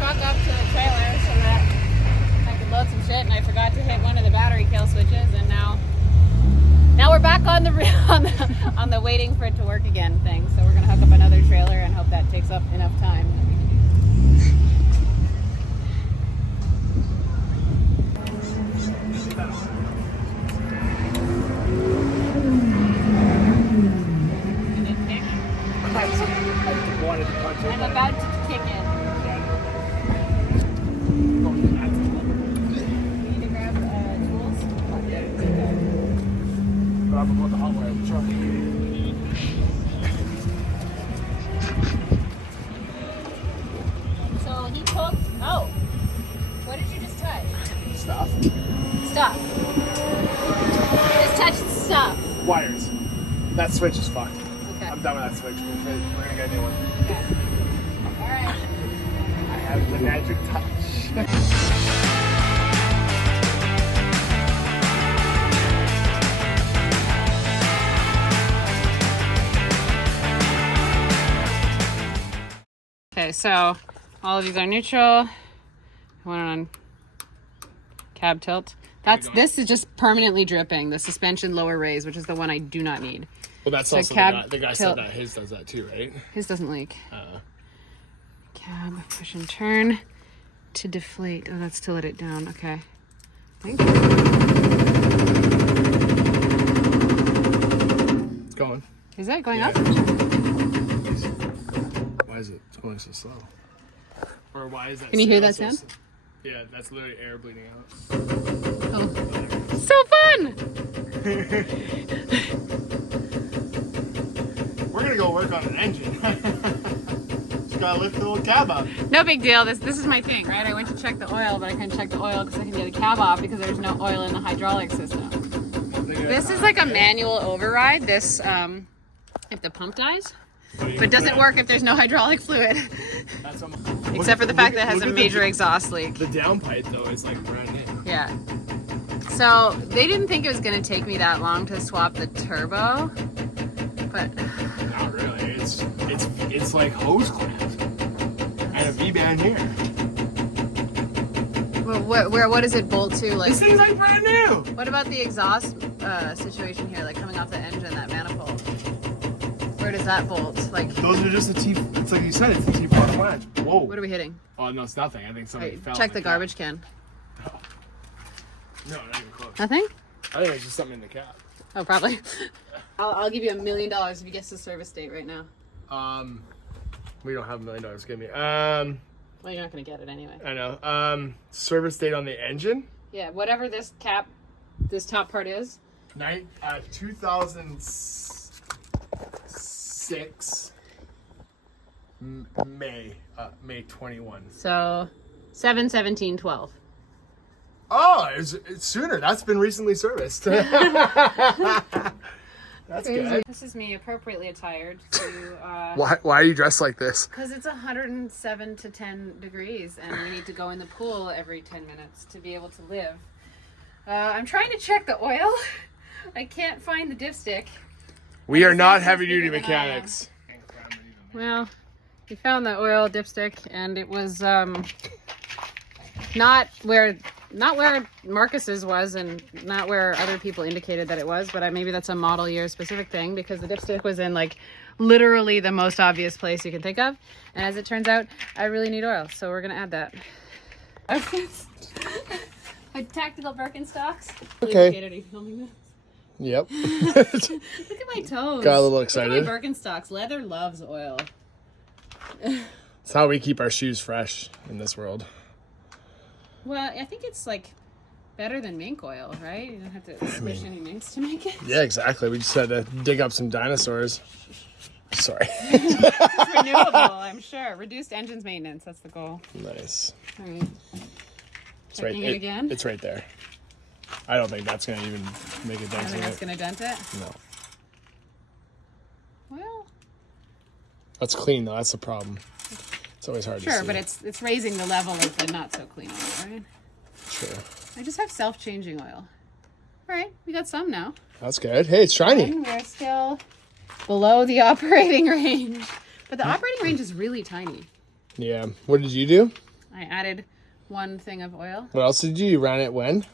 truck up to the trailer so that I could load some shit, and I forgot to hit one of the battery kill switches, and now we're back on the on the waiting for it to work again thing. So we're gonna hook up another trailer and hope that takes up enough time. I'm about to kick in. We need to grab tools. Grab them with the hot wire of the truck. So he pulled. Oh, what did you just touch? Stuff. Stuff. Just touched stuff. Wires. That switch is fucked. Okay. I'm done with that switch. We're gonna get a new one. Okay. All right. I have the magic touch. Okay, so all of these are neutral. One on cab tilt. This is just permanently dripping. The suspension lower raise, which is the one I do not need. Well, that's So also cab the guy tilt. said that his does that too, right? His doesn't leak. Cab push and turn to deflate. Oh, that's to let it down. Okay. Thank you. It's going. Is it going Yeah. up? Why is it going so slow? Or why is that? Can you hear that so sound? slow? Yeah, that's literally air bleeding out. Oh. So fun! We're gonna go work on an engine. Just gotta lift the little cab up. No big deal. This is my thing, right? I went to check the oil, but I couldn't check the oil because I couldn't get the cab off because there's no oil in the hydraulic system. This is like a manual override. This, if the pump dies, but it doesn't work if there's no hydraulic fluid. That's Except for the fact that it has a major exhaust leak. The downpipe though is like brand new. Yeah. So they didn't think it was going to take me that long to swap the turbo, but Not really. It's like hose clamps and a V-band here. well, what does it bolt to? Like, This thing's like brand new. what about the exhaust situation here, like coming off the engine, that manifold? Where does that bolt? Like, Those are just a T. It's like you said. It's a T-bar flange. Whoa. what are we hitting? Oh no, it's nothing. I think somebody Wait, fell. check in the cab. garbage can. No, not even close. Nothing? I think it's just something in the cab. Oh, probably. I'll give you $1 million if you guess the service date right now. We don't have $1 million. Give me. Well, you're not gonna get it anyway. I know. Service date on the engine. Yeah, whatever this top part is. 2006 May 21. So 7/17/12. Oh, it's sooner. That's been recently serviced. That's good. This is me appropriately attired to. Why are you dressed like this? Because it's 107 to 10 degrees, and we need to go in the pool every 10 minutes to be able to live. I'm trying to check the oil. I can't find the dipstick. We are not This is heavy duty bigger than I am. mechanics. Well, we found the oil dipstick, and it was not where Marcus's was, and not where other people indicated that it was. But maybe that's a model year specific thing, because the dipstick was in like literally the most obvious place you can think of. And as it turns out, I really need oil, so we're gonna add that. My tactical Birkenstocks. Okay. Are you filming this? Yep. Look at my toes. Got a little Look excited. at my Birkenstocks. Leather loves oil. It's how we keep our shoes fresh in this world. Well, I think it's like better than mink oil, right? You don't have to squish any minks to make it. Yeah, exactly. We just had to dig up some dinosaurs. Sorry. It's renewable, I'm sure. Reduced engines maintenance, that's the goal. Nice. All right. It's right. Checking it again? It's right there. I don't think that's gonna even make a I dent think in that's it. going to dent it. No. Well, That's clean though. That's the problem. It's always hard to see. sure, but it's raising the level of the not so clean oil, right? Sure. I just have self-changing oil. All right, we got some now. That's good. Hey, it's shiny. And we're still below the operating range. But the operating range is really tiny. Yeah. What did you do? I added 1 thing of oil. What else did you ran it when?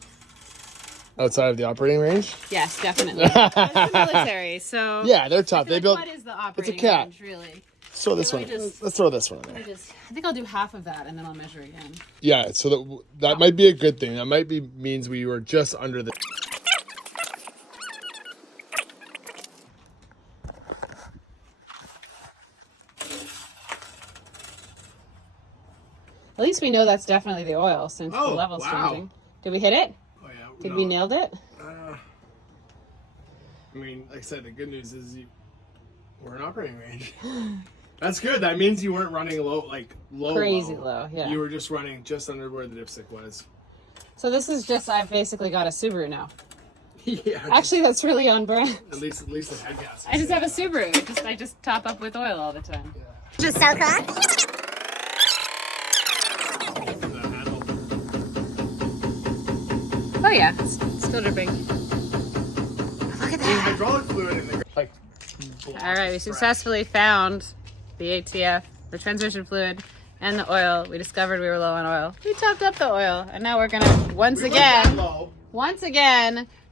Outside of the operating range? Yes, definitely. It's the military, so Yeah, they're tough. They built. what is the operating cat. range, really? Let's throw this one. Let's throw this one in there. I think I'll do half of that and then I'll measure again. Yeah, so that might be a good thing. That might be means we were just under the. At least we know that's definitely the oil since the level's changing. Did we hit it? Oh yeah. Did we nailed it? I mean, like I said, the good news is we're in operating range. That's good. That means you weren't running low. Crazy low, yeah. You were just running just under where the dipstick was. So this is just, I've basically got a Subaru now. Yeah. Actually, that's really on brand. At least the head gas. I just have a Subaru. I just top up with oil all the time. Yeah. Just so crack. Oh yeah, it's still dripping. Look at that. Hydraulic fluid in the All right, we successfully found the ATF, the transmission fluid, and the oil. We discovered we were low on oil. We topped up the oil, and now we're gonna once again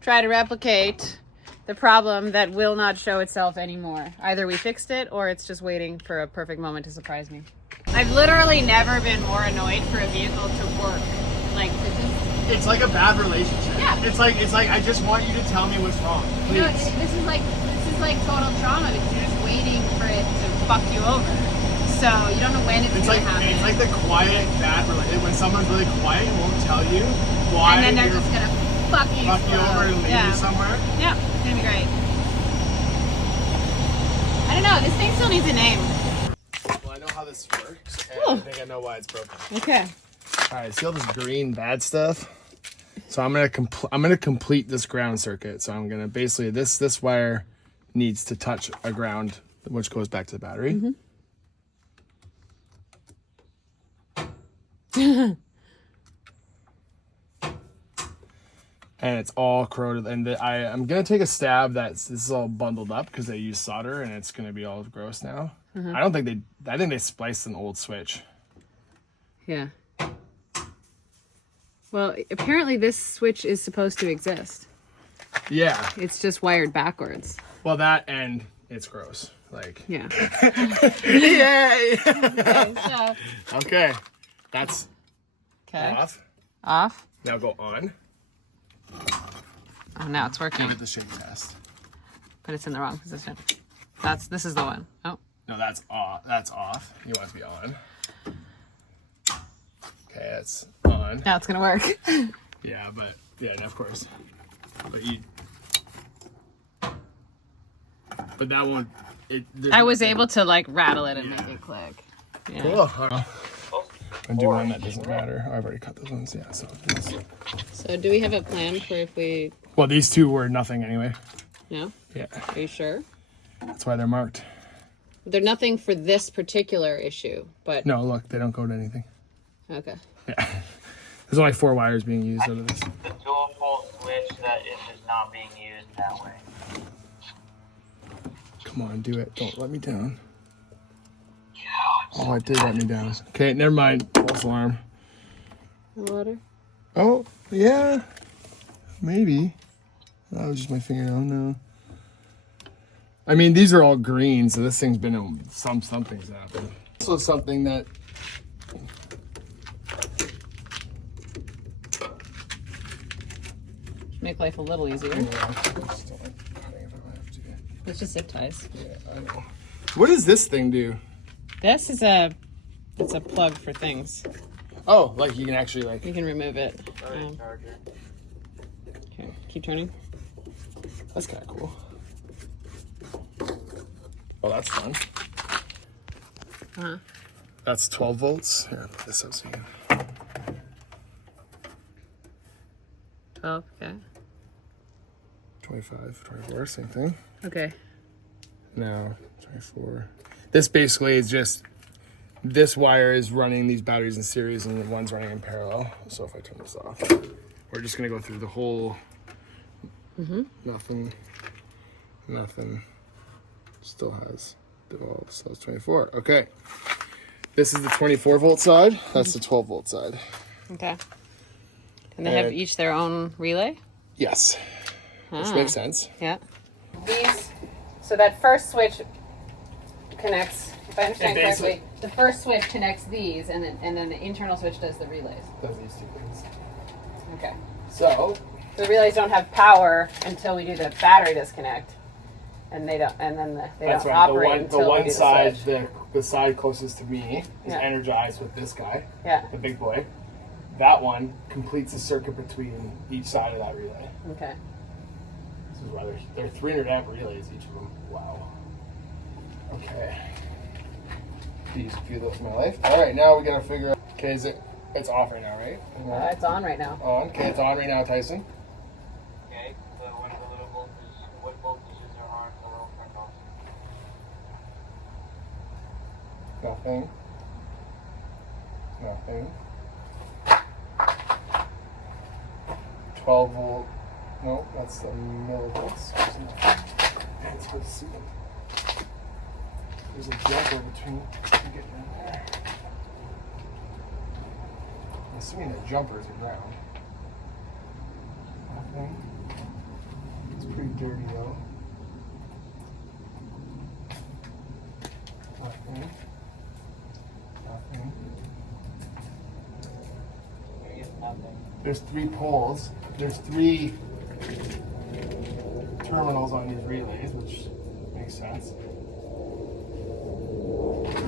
try to replicate the problem that will not show itself anymore. Either we fixed it, or it's just waiting for a perfect moment to surprise me. I've literally never been more annoyed for a vehicle to work. Like to just. It's like a bad relationship. Yeah. It's like I just want you to tell me what's wrong. Please. You know, this is like total trauma because you're just waiting for it to fuck you over. So you don't know when it's gonna happen. It's like the quiet bad relationship. When someone's really quiet and won't tell you why. And then they're just gonna fuck you over and leave you somewhere. Yeah, it's gonna be great. I don't know. This thing still needs a name. Well, I know how this works, and I think I know why it's broken. Okay. All right, see all this green bad stuff? So I'm gonna complete this ground circuit. So I'm gonna basically this wire needs to touch a ground, which goes back to the battery. And it's all corroded. And I'm gonna take a stab this is all bundled up because they use solder and it's gonna be all gross now. I think they spliced an old switch. Yeah. Well, apparently this switch is supposed to exist. Yeah. It's just wired backwards. Well, that and it's gross. Like. Yeah. Yay! Okay, so. Okay. That's off. Off. Now go on. Oh, now it's working. Give it the shake test. But it's in the wrong position. This is the one. Oh. No, that's off. That's off. You want it to be on. Okay, it's on. Now it's gonna work. Yeah, of course. But that won't. I was able to like rattle it and make it click. Yeah. Cool. And do one that doesn't matter. I've already cut those ones. Yeah. So do we have a plan for if we? Well, these two were nothing anyway. No. Yeah. Are you sure? That's why they're marked. They're nothing for this particular issue, but. No, look, they don't go to anything. Okay. Yeah. There's only 4 wires being used out of this. The dual pole switch that is just not being used that way. Come on, do it. Don't let me down. Oh, it did let me down. Okay, never mind. False alarm. Water? Oh, yeah. Maybe. That was just my finger. Oh, no. I mean, these are all green, so this thing's been in something's happened. This was something that... Make life a little easier. Yeah, It's just zip ties. Yeah, I know. What does this thing do? This is it's a plug for things. Oh, like you can actually like... You can remove it. Charger. Okay, keep turning. That's kind of cool. Oh, that's fun. Uh-huh. That's 12 volts. Here, put this up so you can... 12, okay. 25, 24, same thing. Okay. Now, 24. This basically is just, this wire is running these batteries in series and one's running in parallel. So if I turn this off, we're just gonna go through the whole, nothing, still has 12, so it's 24. Okay. This is the 24 volt side. That's the 12 volt side. Okay. And they have each their own relay? Yes. Which makes sense. Yeah. So that first switch connects, if I understand correctly, the first switch connects these, and then the internal switch does the relays. Does these two things. Okay. So the relays don't have power until we do the battery disconnect, and they don't operate the until one we do side, the switch. the side closest to me is energized with this guy. Yeah. The big boy. That one completes the circuit between each side of that relay. Okay. This is why they're 300 amp relays, each of them. Wow. Okay. Use a few of those in my life. All right, now we gotta figure out. Okay, it's off right now, right? It's on right now. On. Okay, it's on right now, Tyson. Okay, so what voltages are on the little turn off? Nothing. Nothing. 12 volt. No, that's the millivolts. That's what's see. There's a jumper between. Get down there. I'm assuming the jumper is ground. Nothing. It's pretty dirty though. Nothing. Nothing. Nothing. There's 3 poles. There's 3 terminals on these relays, which makes sense.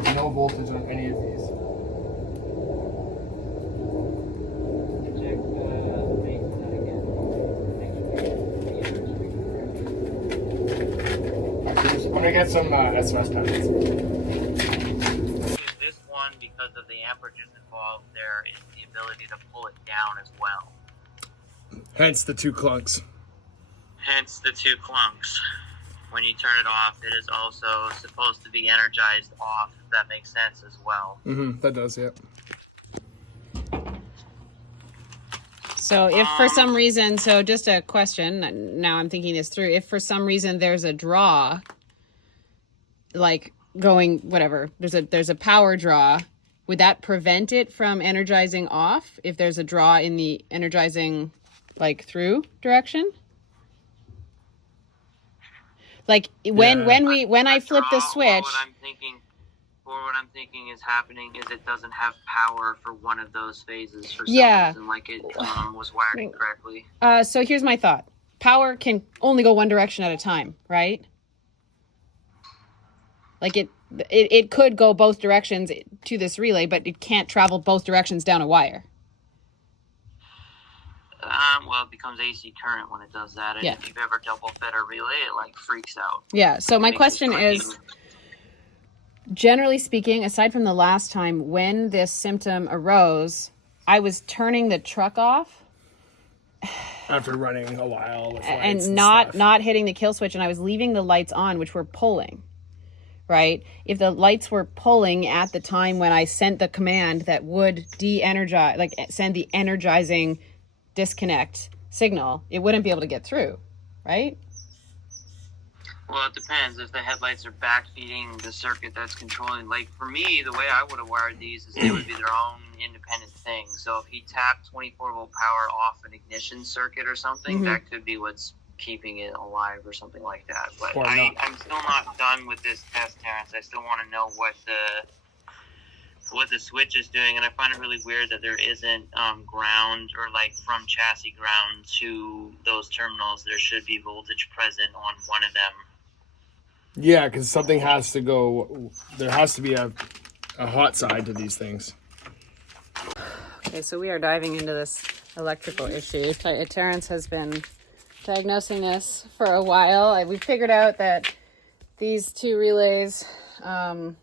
There's no voltage on any of these. Check the main again. I'm gonna get some SOS packets. This one, because of the amperages involved, there is the ability to pull it down as well. Hence the 2 clunks. Hence the 2 clunks. When you turn it off, it is also supposed to be energized off, if that makes sense as well. That does, yeah. So if for some reason, so just a question, now I'm thinking this through, if for some reason there's a draw, like going, whatever, there's a power draw, would that prevent it from energizing off if there's a draw in the energizing, like, through direction? Like when I flip the switch. What I'm thinking is happening is it doesn't have power for one of those phases for some reason, like it was wired incorrectly. So here's my thought. Power can only go one direction at a time, right? Like it could go both directions to this relay, but it can't travel both directions down a wire. Well, it becomes AC current when it does that. And if you've ever double fed a relay, it like freaks out. Yeah. So my question is, generally speaking, aside from the last time when this symptom arose, I was turning the truck off After running a while with and not hitting the kill switch, and I was leaving the lights on, which were pulling. Right? If the lights were pulling at the time when I sent the command that would de-energize, like send the energizing disconnect signal, it wouldn't be able to get through, right? Well, it depends. If the headlights are backfeeding the circuit that's controlling, like for me, the way I would have wired these is they would be their own independent thing. So if he tapped 24 volt power off an ignition circuit or something, that could be what's keeping it alive or something like that. But I'm still not done with this test, Terrence. I still want to know what the switch is doing, and I find it really weird that there isn't ground or like from chassis ground to those terminals. There should be voltage present on one of them. Yeah, because something has to go. There has to be a hot side to these things. Okay, so we are diving into this electrical issue. Terrence has been diagnosing this for a while. We figured out that these 2 relays are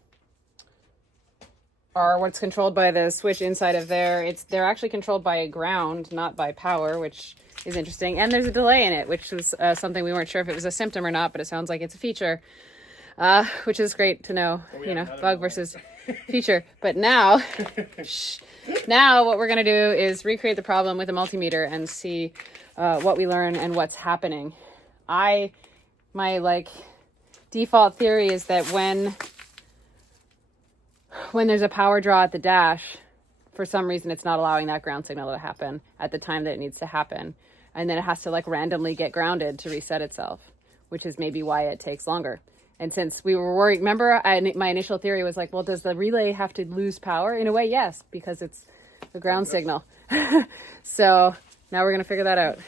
what's controlled by the switch inside of there. They're actually controlled by a ground, not by power, which is interesting. And there's a delay in it, which was something we weren't sure if it was a symptom or not, but it sounds like it's a feature, which is great to know, bug versus feature. But now, now what we're going to do is recreate the problem with a multimeter and see what we learn and what's happening. My default theory is that when when there's a power draw at the dash, for some reason it's not allowing that ground signal to happen at the time that it needs to happen. And then it has to like randomly get grounded to reset itself, which is maybe why it takes longer. And since we were worried, remember my initial theory was like, well, does the relay have to lose power? In a way, yes, because it's the ground signal. So now we're going to figure that out.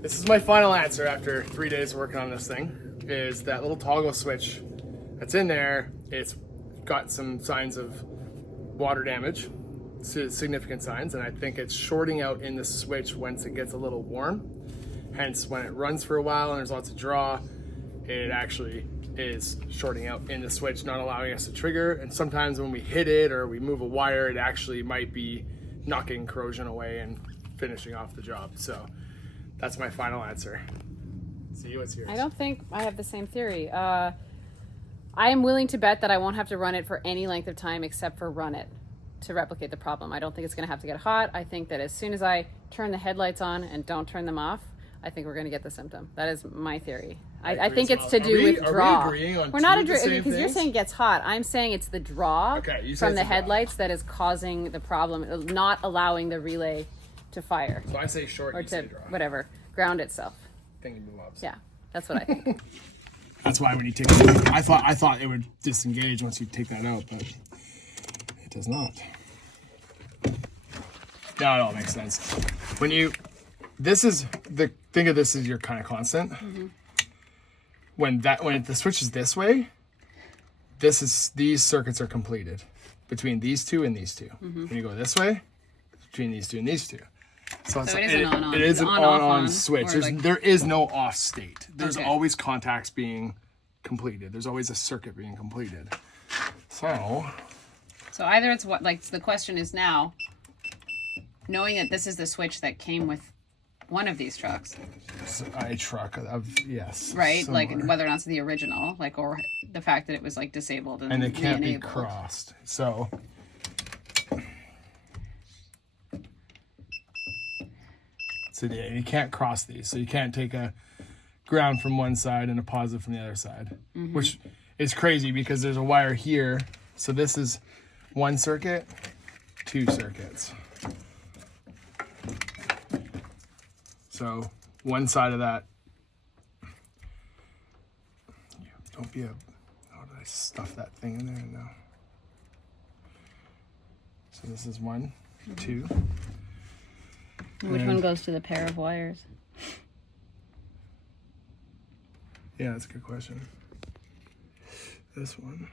This is my final answer after 3 days working on this thing, is that little toggle switch that's in there. It's got some signs of water damage, significant signs, and I think it's shorting out in the switch once it gets a little warm. Hence, when it runs for a while and there's lots of draw, it actually is shorting out in the switch, not allowing us to trigger. And sometimes when we hit it or we move a wire, it actually might be knocking corrosion away and finishing off the job. So that's my final answer. See, what's yours? I don't think I have the same theory. I am willing to bet that I won't have to run it for any length of time except for run it to replicate the problem. I don't think it's going to have to get hot. I think that as soon as I turn the headlights on and don't turn them off, I think we're going to get the symptom. That is my theory. I think it's to do with draw. We're not agreeing because you're saying it gets hot. I'm saying it's the draw from the headlights that is causing the problem, not allowing the relay to fire. So I say short, or you to say draw. whatever, ground itself. Thingy-bobs. Yeah, that's what I think. That's why when you take it, I thought it would disengage once you take that out, but it does not. Now it all makes sense. When you, this is the think of this as your kind of constant. Mm-hmm. When the switch is this way, these circuits are completed between these two and these two. Mm-hmm. When you go this way, between these two and these two. So it is an on-on. It is an on-on switch. There is no off state. There's always contacts being completed. There's always a circuit being completed. So either it's what, like, the question is now, knowing that this is the switch that came with one of these trucks. A truck of, yes. Right? Similar. Like whether or not it's the original, like, or the fact that it was like disabled and it can't be re-enabled. crossed. So yeah, you can't cross these. So you can't take a ground from one side and a positive from the other side, mm-hmm. which is crazy because there's a wire here. So this is one circuit, two circuits. So one side of that, don't be a, how did I stuff that thing in there? No. So this is one, mm-hmm. two. Which one goes to the pair of wires? Yeah, that's a good question. This one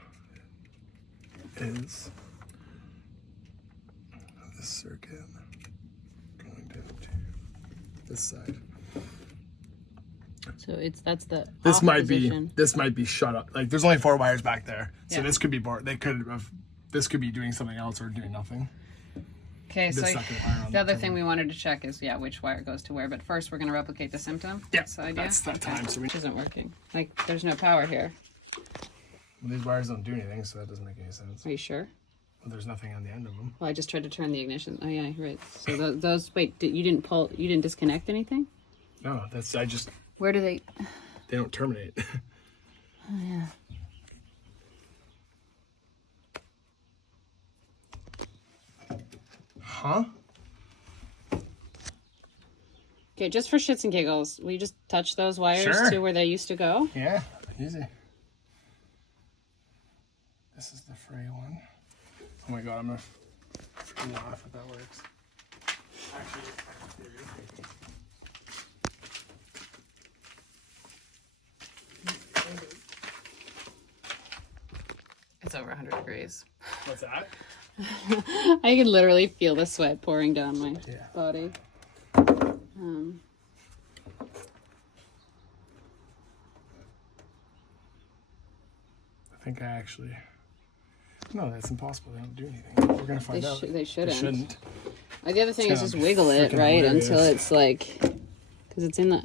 is this circuit going down to this side. So that's the this might position. This might be shut up. Like there's only 4 wires back there, so yeah. This could be this could be doing something else or doing nothing. Okay, so the other thing we wanted to check is, which wire goes to where. But first, we're going to replicate the symptom. Yeah, that's the idea. That's that time. So which isn't working. Like, there's no power here. Well, these wires don't do anything, so that doesn't make any sense. Are you sure? Well, there's nothing on the end of them. Well, I just tried to turn the ignition. Oh yeah, right. So those. Wait, you didn't disconnect anything? No, I just. Where do they? They don't terminate. Oh yeah. Huh? Okay, just for shits and giggles, will you just touch those wires to where they used to go? Yeah, easy. This is the fray one. Oh my god, I'm gonna freaking laugh if that works. Actually, it's over 100 degrees. What's that? I can literally feel the sweat pouring down my body. I think no, that's impossible. They don't do anything. We're gonna find out. They shouldn't. They shouldn't. The other thing is just wiggle it, right? Hilarious. Until it's like, because it's in the.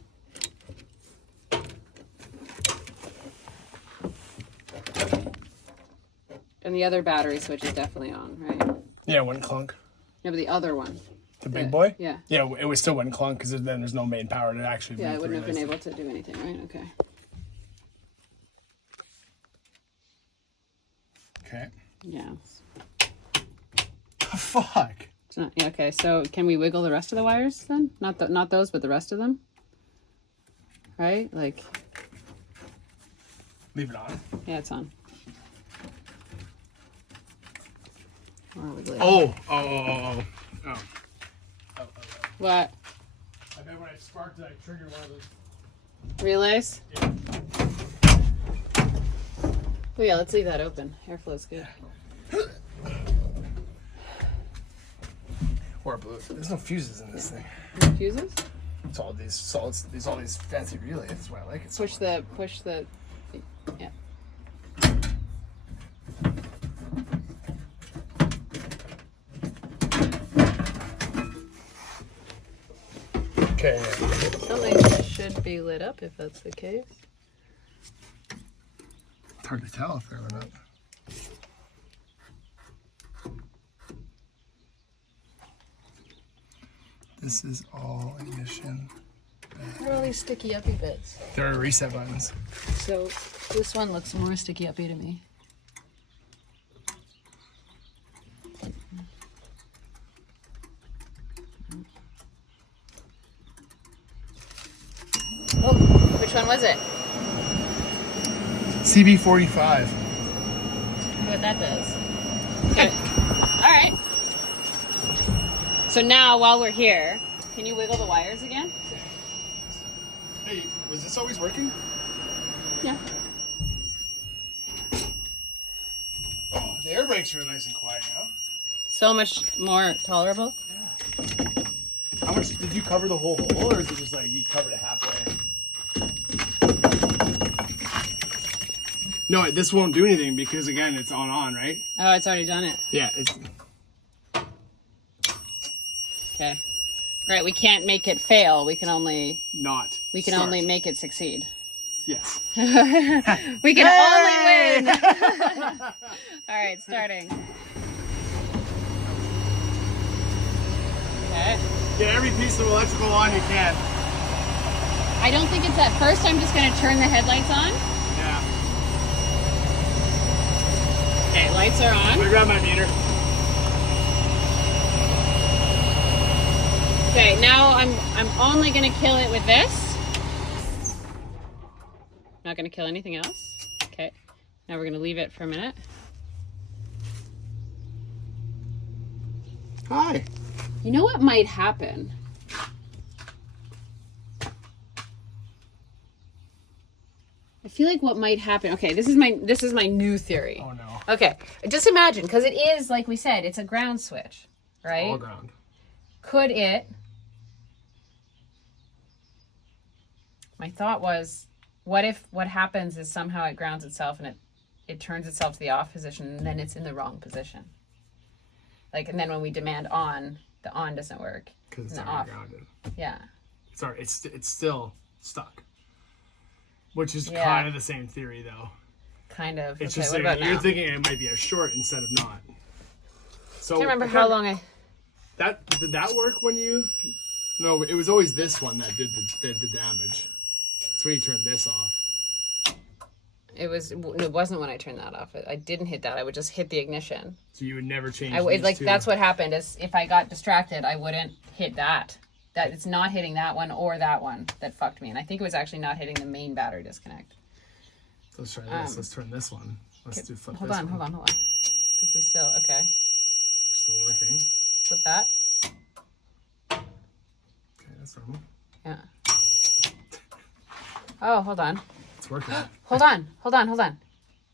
And the other battery switch is definitely on, right? Yeah, one clunk. Yeah, but the other one. The big boy? Yeah. Yeah, it was still one clunk because then there's no main power to actually. Yeah, I wouldn't have been able to do anything, right? Okay. Okay. Yeah. Fuck. It's not, yeah, okay, so can we wiggle the rest of the wires then? Not those, but the rest of them? Right? Like, Leave it on. yeah, it's on. Or wiggle it. Oh. What? I bet when I sparked it, I triggered one of those. Relays? Yeah. Oh yeah, let's leave that open. Airflow's good. Or blue. There's no fuses in this thing. Fuses? It's all these solids. All these fancy relays. That's why I like it so Push the. Yeah. Okay. Something should be lit up if that's the case. It's hard to tell if they're lit up. This is all ignition. What are all these sticky uppy bits? There are reset buttons. So this one looks more sticky uppy to me. Oh, which one was it? CB45. What that does. Okay. All right. So now, while we're here, can you wiggle the wires again? Hey, was this always working? Yeah. Oh, the air brakes are nice and quiet now. So much more tolerable. How much did you cover the whole hole, or is it just like you covered it halfway? No, this won't do anything because again, it's on, right? Oh, it's already done it. Yeah, it's. Okay. Right, we can't make it fail. We can only Start. only make it succeed. Yes. We can only win. All right, starting. Okay. Get every piece of electrical on you can. I don't think it's at first. I'm just going to turn the headlights on. Yeah. Okay, lights are I'm on. gonna grab my meter. Okay, now I'm only going to kill it with this. Not going to kill anything else. Okay. Now we're going to leave it for a minute. Hi. You know what might happen? I feel like what might happen. Okay, this is my new theory. Oh no. Okay, just imagine, because it is, like we said, it's a ground switch, right? All ground. Could it? My thought was, what if what happens is somehow it grounds itself and it turns itself to the off position and then it's in the wrong position. Like, and then when we demand on, the on doesn't work. Because it's and the already off. grounded. Yeah. Sorry, it's still stuck. Which is Yeah. kind of the same theory, though. Kind of. It's Okay, just what that about you're now? thinking it might be a short instead of not. So I can't remember how long I... did that work when you? No, it was always this one that did the damage. It's when you turn this off. It wasn't when I turned that off. I didn't hit that. I would just hit the ignition. So you would never change. Like two. that's what happened. Is if I got distracted, I wouldn't hit that. That it's not hitting that one or that one that fucked me. And I think it was actually not hitting the main battery disconnect. Let's try this. Let's turn this one. Let's do flip Hold this on. one. Because we still okay. We're still working. Flip that. Okay, that's normal. Yeah. Oh, hold on. It's working. Hold on.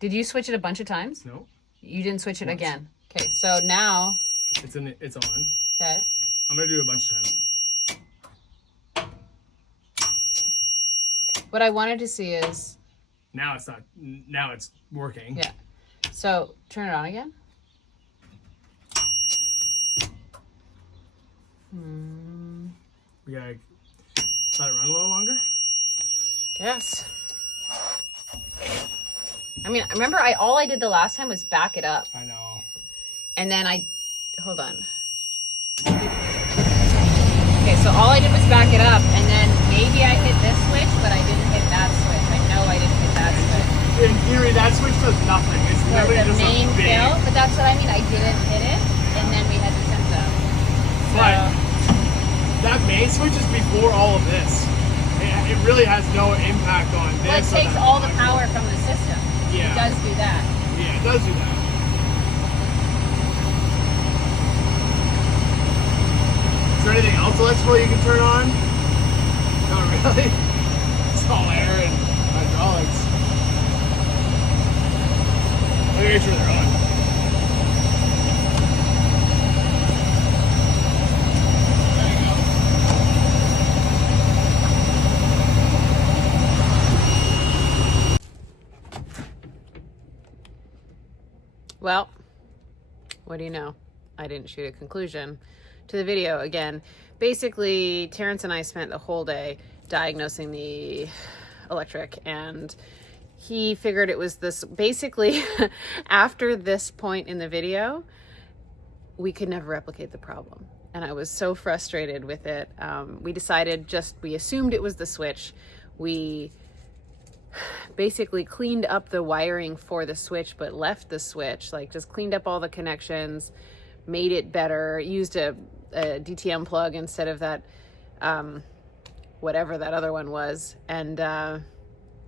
Did you switch it a bunch of times? No. You didn't switch it Once. again. Okay, so now. It's on. Okay. I'm gonna do it a bunch of times. What I wanted to see is. Now it's not. Now it's working. Yeah. So turn it on again. We gotta let it run a little longer. Yes. I mean, remember, all I did the last time was back it up, I know. and then hold on. Okay, so all I did was back it up, and then maybe I hit this switch, but I didn't hit that switch. I know I didn't hit that switch. In theory, that switch does nothing. It's literally The just main a big. kill, but that's what I mean. I didn't hit it, and then we had switch is before all of this. It really has no impact on this. Well, it takes all the power from the system. Yeah. It does do that. Yeah, it does do that. Is there anything else electrical you can turn on? Not really. It's all air and hydraulics. Let me make sure they're on. There you go. Well, what do you know? I didn't shoot a conclusion to the video again. Basically, Terence and I spent the whole day diagnosing the electric, and he figured it was this. Basically, after this point in the video, we could never replicate the problem. And I was so frustrated with it. We decided we assumed it was the switch. We basically cleaned up the wiring for the switch, but left the switch, like just cleaned up all the connections, made it better, used a DTM plug instead of that, whatever that other one was. And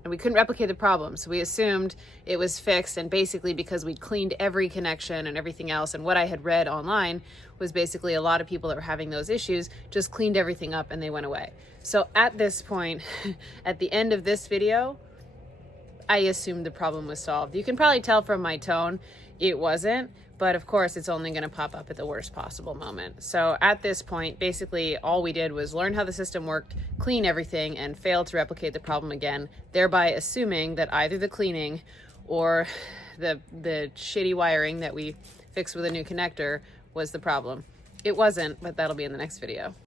we couldn't replicate the problem. So we assumed it was fixed. And basically because we'd cleaned every connection and everything else, and what I had read online was basically a lot of people that were having those issues just cleaned everything up and they went away. So at this point, at the end of this video, I assumed the problem was solved. You can probably tell from my tone, it wasn't, but of course it's only gonna pop up at the worst possible moment. So at this point, basically all we did was learn how the system worked, clean everything, and fail to replicate the problem again, thereby assuming that either the cleaning or the shitty wiring that we fixed with a new connector was the problem. It wasn't, but that'll be in the next video.